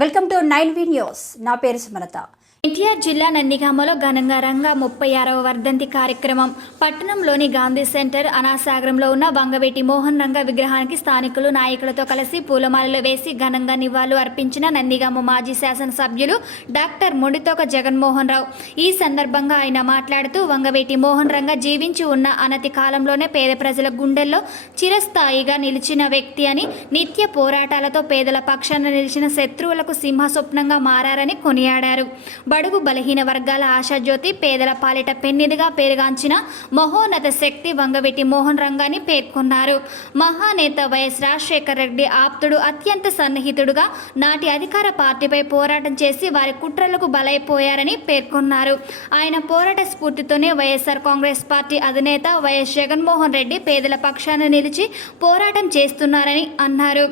Welcome to 9V news. నా పేరు సుమలత. ఎన్టీఆర్ జిల్లా నందిగామలో ఘనంగా 36వ వర్ధంతి కార్యక్రమం. పట్టణంలోని గాంధీ సెంటర్ అనాసాగరంలో ఉన్న వంగవీటి మోహన్ రంగ విగ్రహానికి స్థానికులు నాయకులతో కలిసి పూలమాలలు వేసి ఘనంగా నివాళులు అర్పించిన నందిగామ మాజీ శాసనసభ్యులు డాక్టర్ మొండితోక జగన్మోహన్ రావు. ఈ సందర్భంగా ఆయన మాట్లాడుతూ వంగవీటి మోహన్ రంగ జీవించి ఉన్న అనతి కాలంలోనే పేద ప్రజల గుండెల్లో చిరస్థాయిగా నిలిచిన వ్యక్తి అని, నిత్య పోరాటాలతో పేదల పక్షాన నిలిచిన శత్రువులకు సింహస్వప్నంగా మారారని కొనియాడారు. బడుగు బలహీన వర్గాల ఆశాజ్యోతి, పేదల పాలిట పెన్నిదిగా పేరుగాంచిన మహోన్నత శక్తి వంగవీటి మోహన్ రంగాన్ని పేర్కొన్నారు. మహానేత వైఎస్ రాజశేఖర రెడ్డి ఆప్తుడు, అత్యంత సన్నిహితుడుగా నాటి అధికార పార్టీపై పోరాటం చేసి వారి కుట్రలకు బలైపోయారని పేర్కొన్నారు. ఆయన పోరాట స్ఫూర్తితోనే వైఎస్ఆర్ కాంగ్రెస్ పార్టీ అధినేత వైఎస్ జగన్మోహన్ రెడ్డి పేదల పక్షాన నిలిచి పోరాటం చేస్తున్నారని అన్నారు.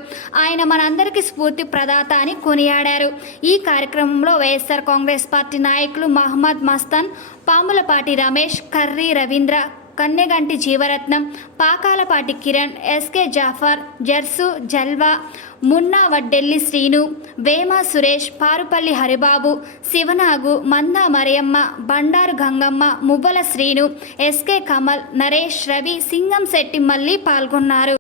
ఆయన మనందరికీ స్ఫూర్తి ప్రదాత అని కొనియాడారు. ఈ కార్యక్రమంలో వైఎస్ఆర్ కాంగ్రెస్ పార్టీ నాయకులు మహమ్మద్ మస్తాన్, పాములపాటి రమేష్, కర్రీ రవీంద్ర, కన్నెగంటి జీవరత్నం, పాకాలపాటి కిరణ్, ఎస్కే జాఫర్, జర్సు జల్వా, మున్నా వడ్డెల్లి శ్రీను, వేమ సురేష్, పారుపల్లి హరిబాబు, శివనాగు, మందా మరియమ్మ, బండారు గంగమ్మ, మువ్వల శ్రీను, ఎస్కే కమల్, నరేష్, రవి, సింగం శెట్టి మల్లి పాల్గొన్నారు.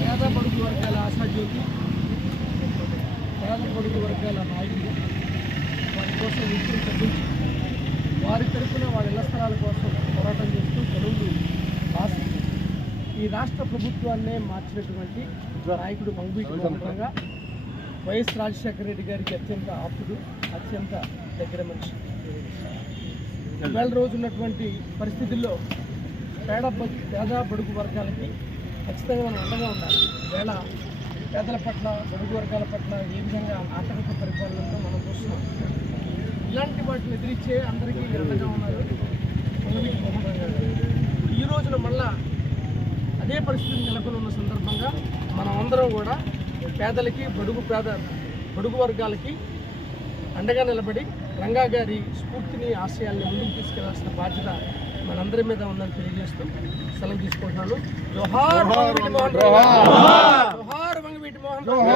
పేద బడుగు వర్గాల ఆశాజ్యోతి, పేద బడుగు వర్గాల నాయకులు వారి కోసం విజయం తగ్గించి వారి తరఫున వారి ఇళ్ల స్థలాల కోసం పోరాటం చేస్తూ తెలుగు రాసి ఈ రాష్ట్ర ప్రభుత్వాన్నే మార్చినటువంటి నాయకుడు వంగవీటి మోహన్ రంగ వైఎస్ రాజశేఖర రెడ్డి గారికి అత్యంత ఆప్తుడు, అత్యంత దగ్గర మనిషి. ఇవాళ రోజు ఉన్నటువంటి పరిస్థితుల్లో పేద బడుగు వర్గాలకి ఖచ్చితంగా మనం అండగా ఉండాలి. వేళ పేదల పట్ల, బడుగు వర్గాల పట్ల ఏ విధంగా ఆటంక పరిపాలనతో మనం చూస్తున్నాం. ఇలాంటి వాటిని ఎదిరించే అందరికీ అండగా ఉన్నారు వంగవీటి మోహన్ రంగ గారు. ఈ రోజున మళ్ళా అదే పరిస్థితి నెలకొని ఉన్న సందర్భంగా మనం అందరం కూడా పేదలకి, బడుగు వర్గాలకి అండగా నిలబడి రంగా గారి స్ఫూర్తిని, ఆశయాల్ని ముందుకు తీసుకెళ్లాల్సిన బాధ్యత మనందరి మీద ఉందని తెలియజేస్తూ సెలవు తీసుకుంటున్నాను. జోహార్ వంగవీటి మోహన్ రంగ, జోహార్ వంగవీటి మోహన్ రంగ.